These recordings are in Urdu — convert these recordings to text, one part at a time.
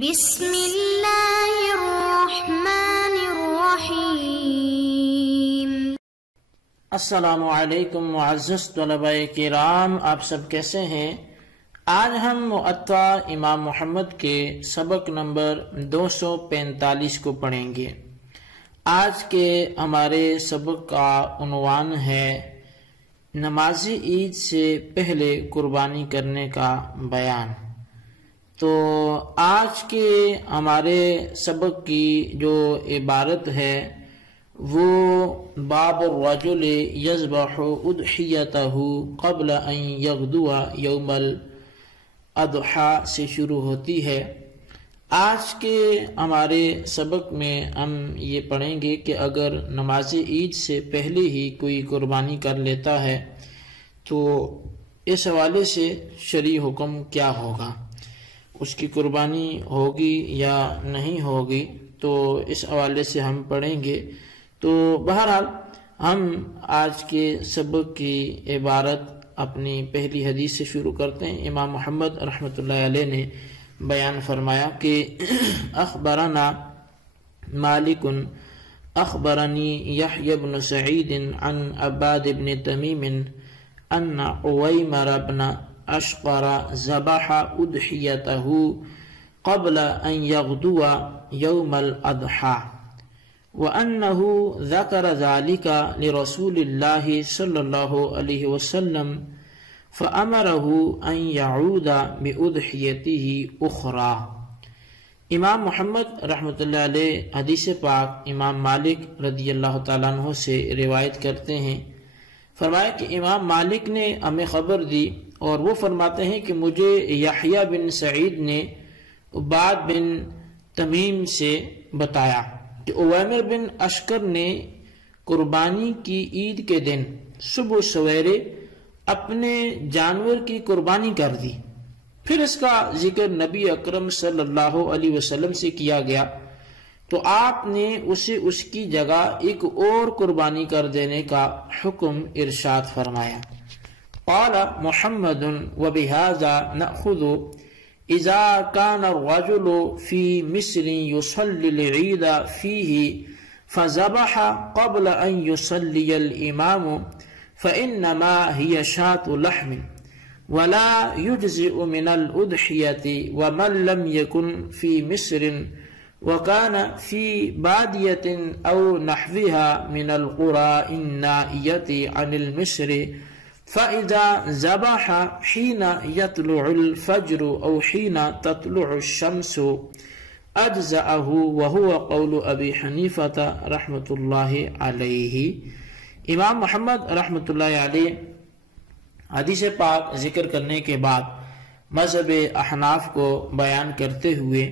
بسم اللہ الرحمن الرحیم۔ السلام علیکم معزز طلباء کرام، آپ سب کیسے ہیں؟ آج ہم موطا امام محمد کے سبق نمبر 245 کو پڑھیں گے۔ آج کے ہمارے سبق کا عنوان ہے نماز عید سے پہلے قربانی کرنے کا بیان۔ تو آج کے ہمارے سبق کی جو عبارت ہے وہ باب الرجل یذبح اضحیتہ قبل ان یغدو یوم الاضحیٰ سے شروع ہوتی ہے۔ آج کے ہمارے سبق میں ہم یہ پڑھیں گے کہ اگر نماز عید سے پہلے ہی کوئی قربانی کر لیتا ہے تو اس حوالے سے شرعی حکم کیا ہوگا، اس کی قربانی ہوگی یا نہیں ہوگی، تو اس حوالے سے ہم پڑھیں گے۔ تو بہرحال ہم آج کے سبق کی عبارت اپنی پہلی حدیث سے شروع کرتے ہیں۔ امام محمد رحمۃ اللہ علیہ نے بیان فرمایا کہ اخبرنا مالک اخبرنی یحیی بن سعید عن عباد بن تمیم ان عویمر بن اشقر ذبح اضحیتہ قبل ان یغدو یوم الاضحیٰ وأنه ذكر ذلك لرسول الله صلى الله عليه وسلم فأمره أن يعود بأضحيته أخرى۔ امام محمد رحمۃ اللہ علیہ حدیث پاک امام مالک رضی اللہ تعالیٰ عنہ سے روایت کرتے ہیں۔ فرمایا کہ امام مالک نے ہمیں خبر دی اور وہ فرماتے ہیں کہ مجھے یحییٰ بن سعید نے عباد بن تمیم سے بتایا کہ عویمر بن اشکر نے قربانی کی عید کے دن صبح سویرے اپنے جانور کی قربانی کر دی۔ پھر اس کا ذکر نبی اکرم صلی اللہ علیہ وسلم سے کیا گیا تو آپ نے اسے اس کی جگہ ایک اور قربانی کر دینے کا حکم ارشاد فرمایا۔ قال محمد وبهذا نأخذ اذا كان الرجل في مصر يصلي العيد فيه فذبح قبل ان يصلي الامام فانما هي شاة لحم ولا يجزئ من الاضحية ومن لم يكن في مصر وكان في بادية او نحوها من القرى النائية عن المصر فإذا ذبح حين يطلع الفجر أو حين تطلع الشمس أجزأه وهو قول أبي حنیفة رحمۃ اللہ علیہ۔ امام محمد رحمۃ اللہ علیہ حدیث پاک ذکر کرنے کے بعد مذہب احناف کو بیان کرتے ہوئے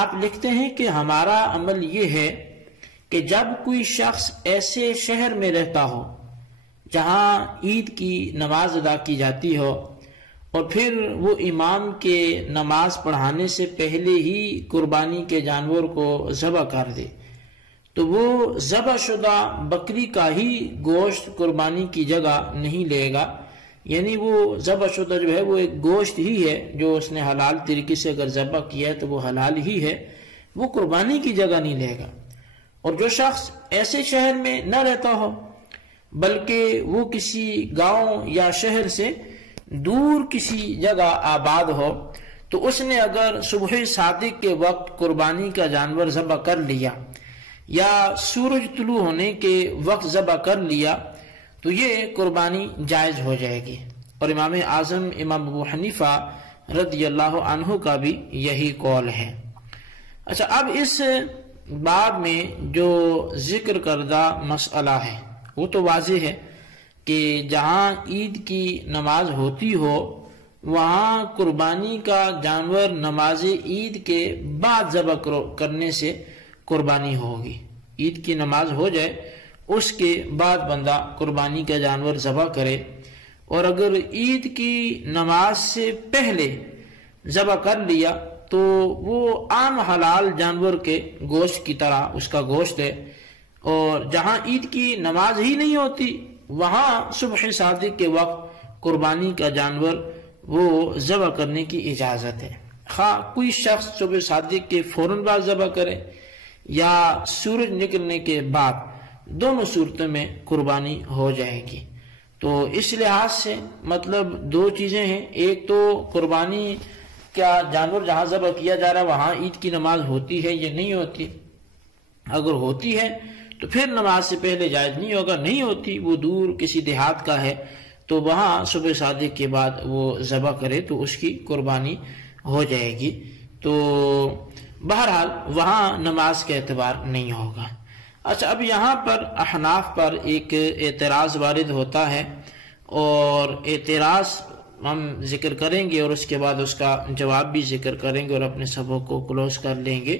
آپ لکھتے ہیں کہ ہمارا عمل یہ ہے کہ جب کوئی شخص ایسے شہر میں رہتا ہو جہاں عید کی نماز ادا کی جاتی ہو اور پھر وہ امام کے نماز پڑھانے سے پہلے ہی قربانی کے جانور کو ذبح کر دے تو وہ ذبح شدہ بکری کا ہی گوشت قربانی کی جگہ نہیں لے گا، یعنی وہ ذبح شدہ جو ہے وہ ایک گوشت ہی ہے جو اس نے حلال طریقے سے اگر ذبح کیا ہے تو وہ حلال ہی ہے، وہ قربانی کی جگہ نہیں لے گا۔ اور جو شخص ایسے شہر میں نہ رہتا ہو بلکہ وہ کسی گاؤں یا شہر سے دور کسی جگہ آباد ہو تو اس نے اگر صبح صادق کے وقت قربانی کا جانور ذبح کر لیا یا سورج طلوع ہونے کے وقت ذبح کر لیا تو یہ قربانی جائز ہو جائے گی، اور امام اعظم امام ابو حنیفہ رضی اللہ عنہ کا بھی یہی قول ہے۔ اچھا، اب اس باب میں جو ذکر کردہ مسئلہ ہے وہ تو واضح ہے کہ جہاں عید کی نماز ہوتی ہو وہاں قربانی کا جانور نماز عید کے بعد ذبح کرنے سے قربانی ہوگی۔ عید کی نماز ہو جائے اس کے بعد بندہ قربانی کا جانور ذبح کرے، اور اگر عید کی نماز سے پہلے ذبح کر لیا تو وہ عام حلال جانور کے گوشت کی طرح اس کا گوشت ہے، اور جہاں عید کی نماز ہی نہیں ہوتی وہاں صبح صادق کے وقت قربانی کا جانور وہ ذبح کرنے کی اجازت ہے۔ خواہ کوئی شخص صبح صادق کے فوراً بعد ذبح کرے یا سورج نکلنے کے بعد، دونوں صورتوں میں قربانی ہو جائے گی۔ تو اس لحاظ سے مطلب دو چیزیں ہیں، ایک تو قربانی کیا جانور جہاں ذبح کیا جا رہا ہے وہاں عید کی نماز ہوتی ہے یا نہیں ہوتی، اگر ہوتی ہے تو پھر نماز سے پہلے جائز نہیں ہوگا، نہیں ہوتی وہ دور کسی دیہات کا ہے تو وہاں صبح صادق کے بعد وہ ذبح کرے تو اس کی قربانی ہو جائے گی۔ تو بہرحال وہاں نماز کا اعتبار نہیں ہوگا۔ اچھا، اب یہاں پر احناف پر ایک اعتراض وارد ہوتا ہے، اور اعتراض ہم ذکر کریں گے اور اس کے بعد اس کا جواب بھی ذکر کریں گے اور اپنے سبق کو کلوز کر لیں گے۔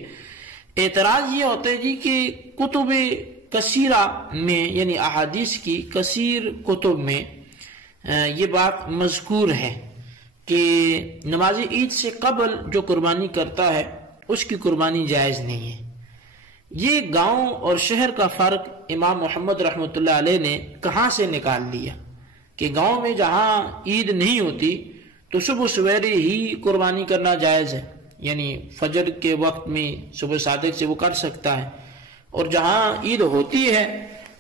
اعتراض یہ ہوتا ہے جی کہ کتب کثیرہ میں، یعنی احادیث کی کثیر کتب میں یہ بات مذکور ہے کہ نماز عید سے قبل جو قربانی کرتا ہے اس کی قربانی جائز نہیں ہے۔ یہ گاؤں اور شہر کا فرق امام محمد رحمۃ اللہ علیہ نے کہاں سے نکال لیا کہ گاؤں میں جہاں عید نہیں ہوتی تو صبح سویرے ہی قربانی کرنا جائز ہے، یعنی فجر کے وقت میں صبح صادق سے وہ کر سکتا ہے، اور جہاں عید ہوتی ہے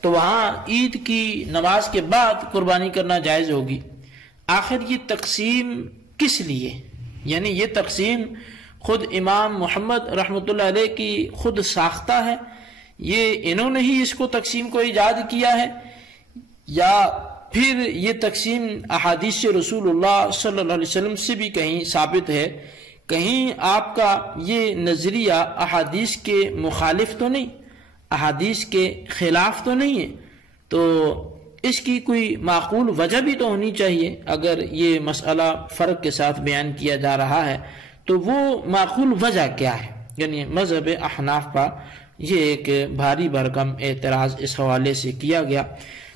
تو وہاں عید کی نماز کے بعد قربانی کرنا جائز ہوگی۔ آخر یہ تقسیم کس لیے؟ یعنی یہ تقسیم خود امام محمد رحمۃ اللہ علیہ کی خود ساختہ ہے، یہ انہوں نے ہی اس کو تقسیم کو ایجاد کیا ہے، یا پھر یہ تقسیم احادیث رسول اللہ صلی اللہ علیہ وسلم سے بھی کہیں ثابت ہے؟ کہیں آپ کا یہ نظریہ احادیث کے مخالف تو نہیں، احادیث کے خلاف تو نہیں ہے؟ تو اس کی کوئی معقول وجہ بھی تو ہونی چاہیے۔ اگر یہ مسئلہ فرق کے ساتھ بیان کیا جا رہا ہے تو وہ معقول وجہ کیا ہے؟ یعنی مذہب احناف کا یہ ایک بھاری بھرکم اعتراض اس حوالے سے کیا گیا۔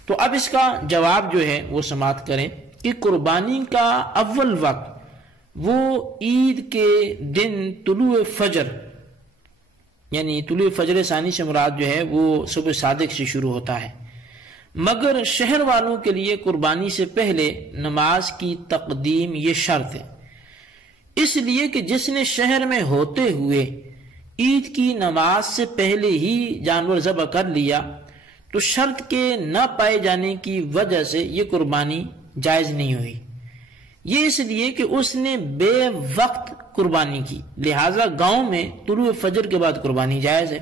تو اب اس کا جواب جو ہے وہ سماعت کریں کہ قربانی کا اول وقت وہ عید کے دن طلوع فجر، یعنی طلوع فجر ثانی سے مراد جو ہے وہ صبح صادق سے شروع ہوتا ہے، مگر شہر والوں کے لیے قربانی سے پہلے نماز کی تقدیم یہ شرط ہے، اس لیے کہ جس نے شہر میں ہوتے ہوئے عید کی نماز سے پہلے ہی جانور ذبح کر لیا تو شرط کے نہ پائے جانے کی وجہ سے یہ قربانی جائز نہیں ہوئی۔ یہ اس لیے کہ اس نے بے وقت قربانی کی، لہٰذا گاؤں میں طلوع فجر کے بعد قربانی جائز ہے۔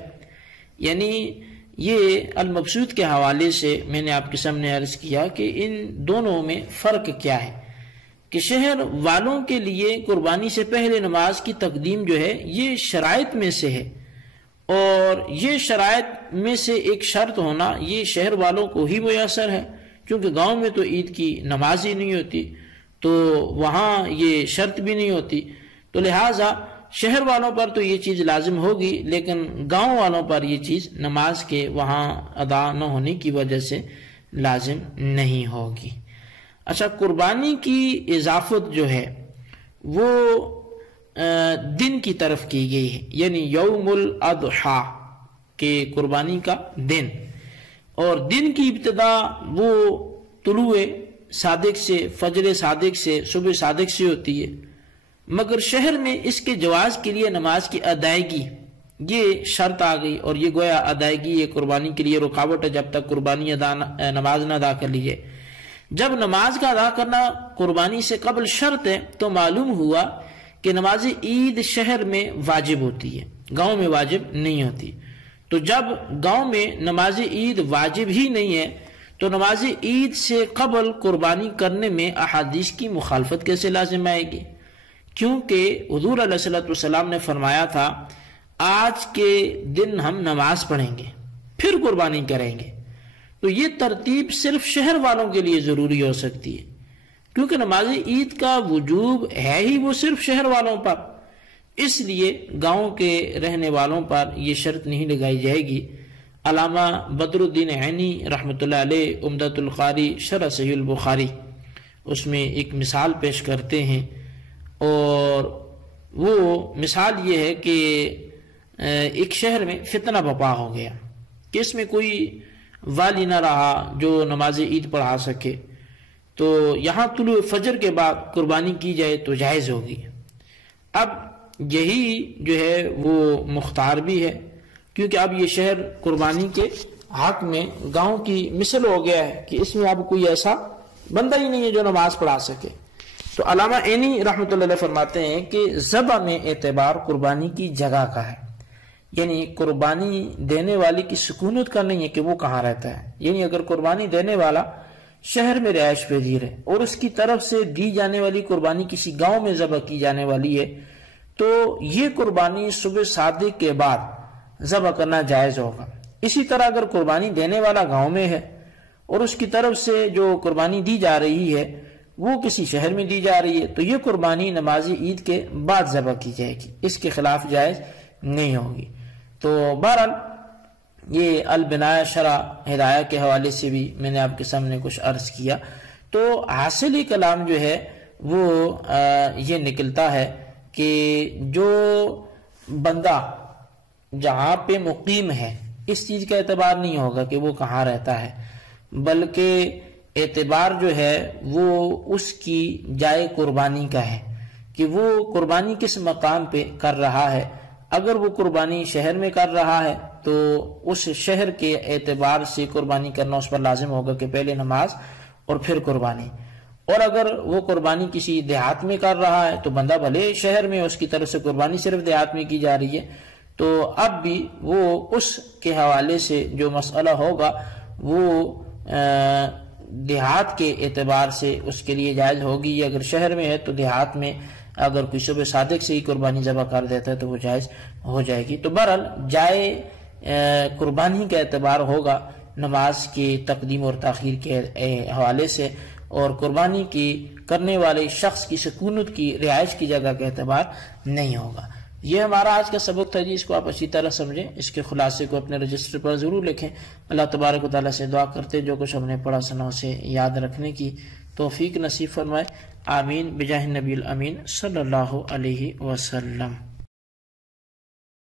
یعنی یہ المبسوط کے حوالے سے میں نے آپ کے سامنے عرض کیا کہ ان دونوں میں فرق کیا ہے، کہ شہر والوں کے لیے قربانی سے پہلے نماز کی تقدیم جو ہے یہ شرائط میں سے ہے، اور یہ شرائط میں سے ایک شرط ہونا یہ شہر والوں کو ہی میسر ہے، کیونکہ گاؤں میں تو عید کی نماز ہی نہیں ہوتی تو وہاں یہ شرط بھی نہیں ہوتی، تو لہٰذا شہر والوں پر تو یہ چیز لازم ہوگی، لیکن گاؤں والوں پر یہ چیز نماز کے وہاں ادا نہ ہونے کی وجہ سے لازم نہیں ہوگی۔ اچھا، قربانی کی اضافت جو ہے وہ دن کی طرف کی گئی ہے، یعنی یوم الاضحیٰ کے قربانی کا دن، اور دن کی ابتدا وہ طلوع صادق سے، فجر صادق سے، صبح صادق سے ہوتی ہے، مگر شہر میں اس کے جواز کے لیے نماز کی ادائیگی یہ شرط آ گئی، اور یہ گویا ادائیگی یہ قربانی کے لیے رکاوٹ ہے جب تک قربانی نماز نہ ادا کر لی جائے۔ جب نماز کا ادا کرنا قربانی سے قبل شرط ہے تو معلوم ہوا کہ نماز عید شہر میں واجب ہوتی ہے، گاؤں میں واجب نہیں ہوتی۔ تو جب گاؤں میں نماز عید واجب ہی نہیں ہے تو نماز عید سے قبل قربانی کرنے میں احادیث کی مخالفت کیسے لازم آئے گی؟ کیونکہ حضور علیہ الصلوۃ والسلام نے فرمایا تھا آج کے دن ہم نماز پڑھیں گے پھر قربانی کریں گے، تو یہ ترتیب صرف شہر والوں کے لیے ضروری ہو سکتی ہے، کیونکہ نماز عید کا وجوب ہے ہی وہ صرف شہر والوں پر، اس لیے گاؤں کے رہنے والوں پر یہ شرط نہیں لگائی جائے گی۔ علامہ بدر الدین عینی رحمۃ اللہ علیہ عمدۃ القاری شرح صحیح البخاری اس میں ایک مثال پیش کرتے ہیں، اور وہ مثال یہ ہے کہ ایک شہر میں فتنہ برپا ہو گیا کہ اس میں کوئی والی نہ رہا جو نماز عید پڑھا سکے، تو یہاں طلوع فجر کے بعد قربانی کی جائے تو جائز ہوگی۔ اب یہی جو ہے وہ مختار بھی ہے، کیونکہ اب یہ شہر قربانی کے حق میں گاؤں کی مثل ہو گیا ہے کہ اس میں اب کوئی ایسا بندہ ہی نہیں ہے جو نماز پڑھا سکے۔ تو علامہ عینی رحمۃ اللہ علیہ فرماتے ہیں کہ ذبح میں اعتبار قربانی کی جگہ کا ہے، یعنی قربانی دینے والے کی سکونت کا نہیں ہے کہ وہ کہاں رہتا ہے، یعنی اگر قربانی دینے والا شہر میں رہائش پذیر ہے اور اس کی طرف سے دی جانے والی قربانی کسی گاؤں میں ذبح کی جانے والی ہے تو یہ قربانی صبح صادق کے بعد ذبح کرنا جائز ہوگا۔ اسی طرح اگر قربانی دینے والا گاؤں میں ہے اور اس کی طرف سے جو قربانی دی جا رہی ہے وہ کسی شہر میں دی جا رہی ہے تو یہ قربانی نماز عید کے بعد ذبح کی جائے گی، اس کے خلاف جائز نہیں ہوگی۔ تو بہرحال یہ البناء شرح ہدایہ کے حوالے سے بھی میں نے آپ کے سامنے کچھ عرض کیا۔ تو حاصل کلام جو ہے وہ یہ نکلتا ہے کہ جو بندہ جہاں پہ مقیم ہے اس چیز کا اعتبار نہیں ہوگا کہ وہ کہاں رہتا ہے، بلکہ اعتبار جو ہے وہ اس کی جائے قربانی کا ہے کہ وہ قربانی کس مقام پہ کر رہا ہے۔ اگر وہ قربانی شہر میں کر رہا ہے تو اس شہر کے اعتبار سے قربانی کرنا اس پر لازم ہوگا کہ پہلے نماز اور پھر قربانی، اور اگر وہ قربانی کسی دیہات میں کر رہا ہے تو بندہ بھلے شہر میں اس کی طرف سے قربانی صرف دیہات میں کی جا رہی ہے تو اب بھی وہ اس کے حوالے سے جو مسئلہ ہوگا وہ دیہات کے اعتبار سے اس کے لیے جائز ہوگی، اگر شہر میں ہے تو دیہات میں اگر کوئی صبح صادق سے ہی قربانی ذبح کر دیتا ہے تو وہ جائز ہو جائے گی۔ تو بہرحال جائے قربانی کا اعتبار ہوگا نماز کی تقدیم اور تاخیر کے حوالے سے، اور قربانی کی کرنے والے شخص کی سکونت کی رہائش کی جگہ کا اعتبار نہیں ہوگا۔ یہ ہمارا آج کا سبق تھا جی، اس کو آپ اچھی طرح سمجھیں، اس کے خلاصے کو اپنے رجسٹر پر ضرور لکھیں۔ اللہ تبارک و تعالیٰ سے دعا کرتے جو کچھ ہم نے پڑھا سنا اسے یاد رکھنے کی توفیق نصیب فرمائے، آمین بجاہ نبی الامین صلی اللہ علیہ وسلم۔